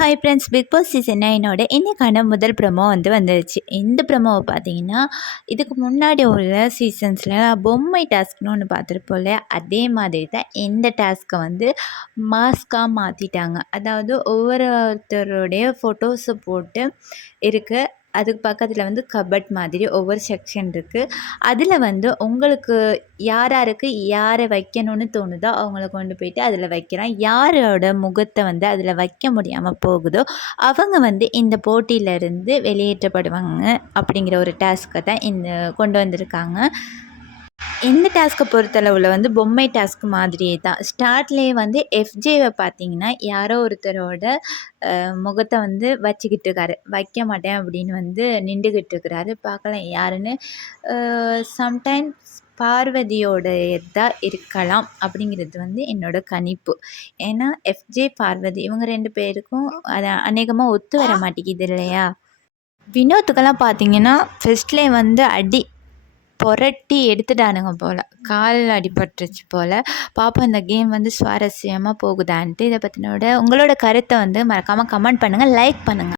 Hi friends Bigg Boss season நைனோட இன்றைக்கான முதல் promo வந்து வந்துருச்சு. இந்த ப்ரமோவை பார்த்தீங்கன்னா இதுக்கு முன்னாடி உள்ள சீசன்ஸில் பொம்மை டாஸ்க்னு ஒன்று பார்த்துருப்போம்ல அதே மாதிரி தான் இந்த டாஸ்க்கை வந்து மாஸ்காக மாற்றிட்டாங்க அதாவது ஒவ்வொருத்தருடைய ஃபோட்டோஸை போட்டு இருக்குது அதுக்கு பக்கத்தில் வந்து கபட் மாதிரி ஒவ்வொரு செக்ஷன் இருக்குது அதில் வந்து உங்களுக்கு யார் யாருக்கு யாரை வைக்கணும்னு தோணுதோ அவங்கள கொண்டு போயிட்டு அதில் வைக்கிறான் யாரோட முகத்தை வந்து அதில் வைக்க முடியாமல் போகுதோ அவங்க வந்து இந்த போட்டியிலேருந்து வெளியேற்றப்படுவாங்க அப்படிங்கிற ஒரு டாஸ்க்கை தான் இந்த கொண்டு வந்திருக்காங்க. இந்த டாஸ்க்கை பொறுத்தளவில் வந்து பொம்மை டாஸ்க் மாதிரியே தான். ஸ்டார்ட்லேயே வந்து எஃப்ஜேவை பார்த்தீங்கன்னா யாரோ ஒருத்தரோட முகத்தை வந்து வச்சுக்கிட்டு இருக்காரு வைக்க மாட்டேன் அப்படின்னு வந்து நின்றுக்கிட்டு இருக்கிறாரு பார்க்கலாம் யாருன்னு? சம்டைம்ஸ் பார்வதியோட தான் இருக்கலாம் அப்படிங்கிறது வந்து என்னோடய கணிப்பு. ஏன்னா எஃப்ஜே பார்வதி இவங்க ரெண்டு பேருக்கும் அதை அநேகமாக ஒத்து வர மாட்டேங்குது இல்லையா? வினோத்துக்கெல்லாம் பார்த்தீங்கன்னா ஃபஸ்ட்லேயே வந்து அடி புரட்டி எடுத்துட்டானுங்க போல். கால் அடிபட்டுருச்சு போல். பார்ப்போம் இந்த கேம் வந்து சுவாரஸ்யமாக போகுதான்ட்டு. இதை பற்றினோட உங்களோட கருத்தை வந்து மறக்காமல் கமெண்ட் பண்ணுங்கள் லைக் பண்ணுங்கள்